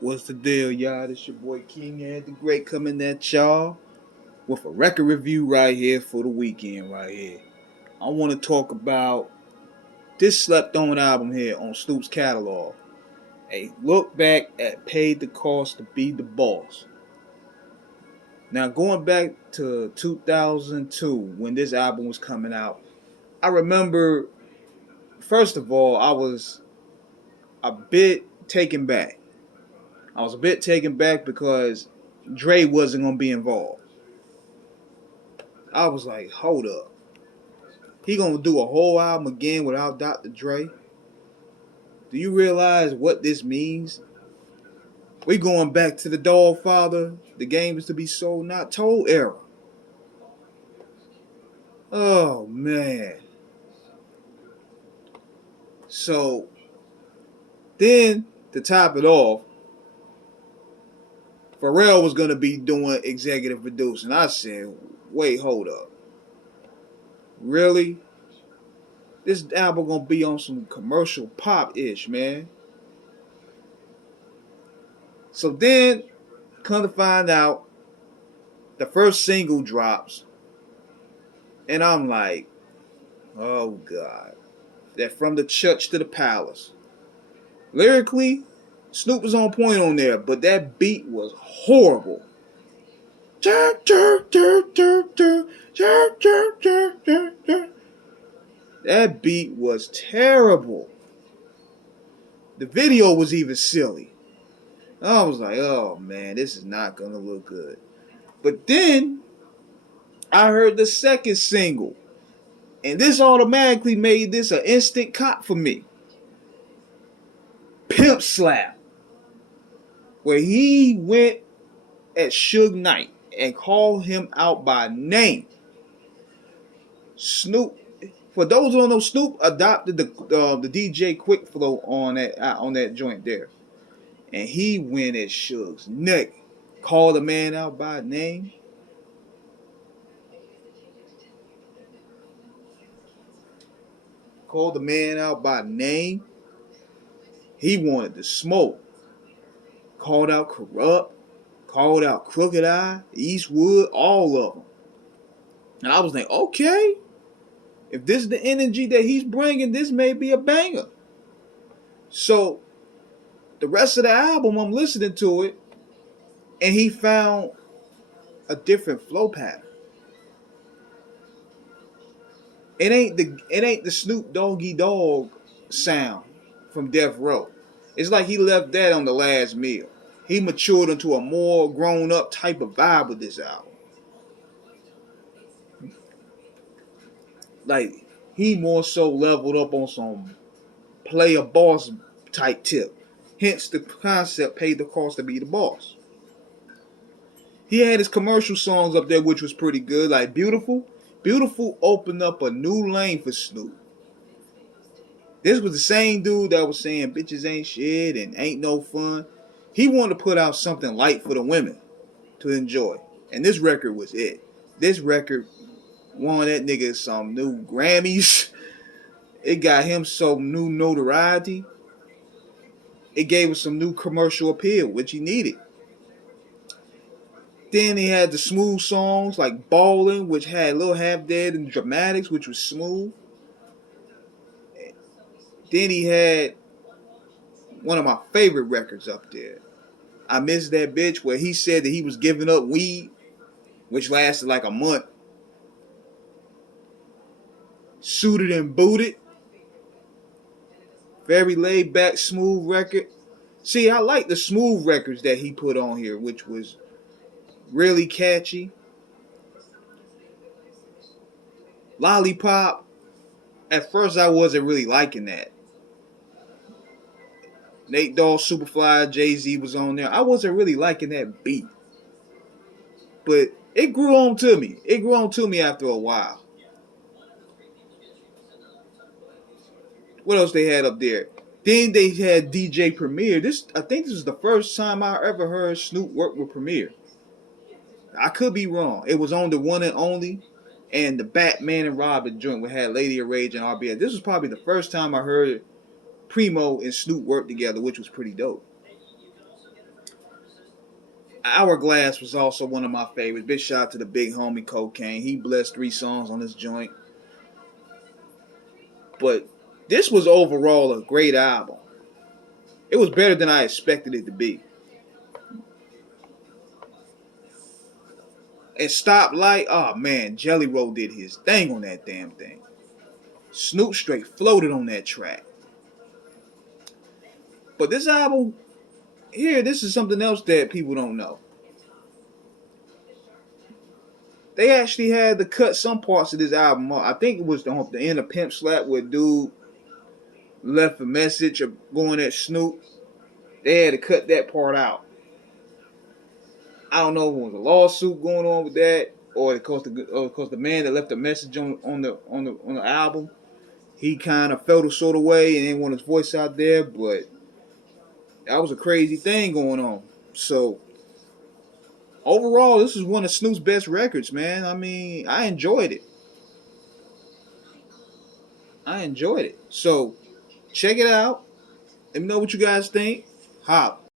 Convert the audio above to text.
What's the deal, y'all? This your boy King and the Great coming at y'all with a record review right here for the weekend right here. I want to talk about this slept on album here on Snoop's catalog. A look back at Paid the Cost to Be the Boss. Now going back to 2002 when this album was coming out, I remember first of all I was a bit taken back. I was a bit taken back because Dre wasn't gonna be involved. I was like, hold up. He gonna do a whole album again without Dr. Dre? Do you realize what this means? We going back to the Dogg Father, the game is to be sold, not told era. Oh man. So then to top it off, Pharrell was gonna be doing executive producing. I said, wait, hold up. Really? This album gonna be on some commercial pop-ish, man. So then, come to find out, the first single drops, and I'm like, oh God. That From the Church to the Palace. Lyrically, Snoop was on point on there, but that beat was horrible. That beat was terrible. The video was even silly. I was like, oh man, this is not gonna look good. But then I heard the second single, and this automatically made this an instant cop for me. Pimp Slap, where he went at Suge Knight and called him out by name. Snoop, for those who don't know, Snoop adopted the DJ Quick Flow on that joint there, and he went at Suge's neck, called the man out by name. Called the man out by name. He wanted to smoke. Called out Corrupt. Called out Crooked Eye, Eastwood, all of them. And I was like, okay, if this is the energy that he's bringing, this may be a banger. So the rest of the album, I'm listening to it, and he found a different flow pattern. It ain't the Snoop Doggy Dogg sound from Death Row. It's like he left that on the last meal. He matured into a more grown up type of vibe with this album. Like he more so leveled up on some play a boss type tip. Hence the concept paid the cost to be the boss. He had his commercial songs up there, which was pretty good, like Beautiful. Beautiful opened up a new lane for Snoop. This was the same dude that was saying bitches ain't shit and ain't no fun. He wanted to put out something light for the women to enjoy. And this record was it. This record won that nigga some new Grammys. It got him some new notoriety. It gave him some new commercial appeal, which he needed. Then he had the smooth songs like Ballin', which had Lil Half Dead and Dramatics, which was smooth. Then he had one of my favorite records up there, I Miss That Bitch, where he said that he was giving up weed, which lasted like a month. Suited and Booted. Very laid back, smooth record. See, I like the smooth records that he put on here, which was really catchy. Lollipop, at first I wasn't really liking that. Nate Dogg, Superfly, Jay-Z was on there. I wasn't really liking that beat. But it grew on to me. It grew on to me after a while. What else they had up there? Then they had DJ Premier. I think this is the first time I ever heard Snoop work with Premier. I could be wrong. It was on the One and Only and the Batman and Robin joint we had Lady of Rage and RBS. This was probably the first time I heard Primo and Snoop work together, which was pretty dope. Hourglass was also one of my favorites. Big shout out to the big homie Cocaine. He blessed 3 songs on this joint. But this was overall a great album. It was better than I expected it to be. And Stoplight, oh man, Jelly Roll did his thing on that damn thing. Snoop straight floated on that track. But this album here, this is something else that people don't know. They actually had to cut some parts of this album off. I think it was the end of Pimp Slap where dude left a message of going at Snoop. They had to cut that part out. I don't know if it was a lawsuit going on with that, or because the man that left the message on the album, he kind of felt a sort of way and didn't want his voice out there. But that was a crazy thing going on. So overall, this is one of Snoop's best records, man. I mean, I enjoyed it. So check it out. Let me know what you guys think. Hop.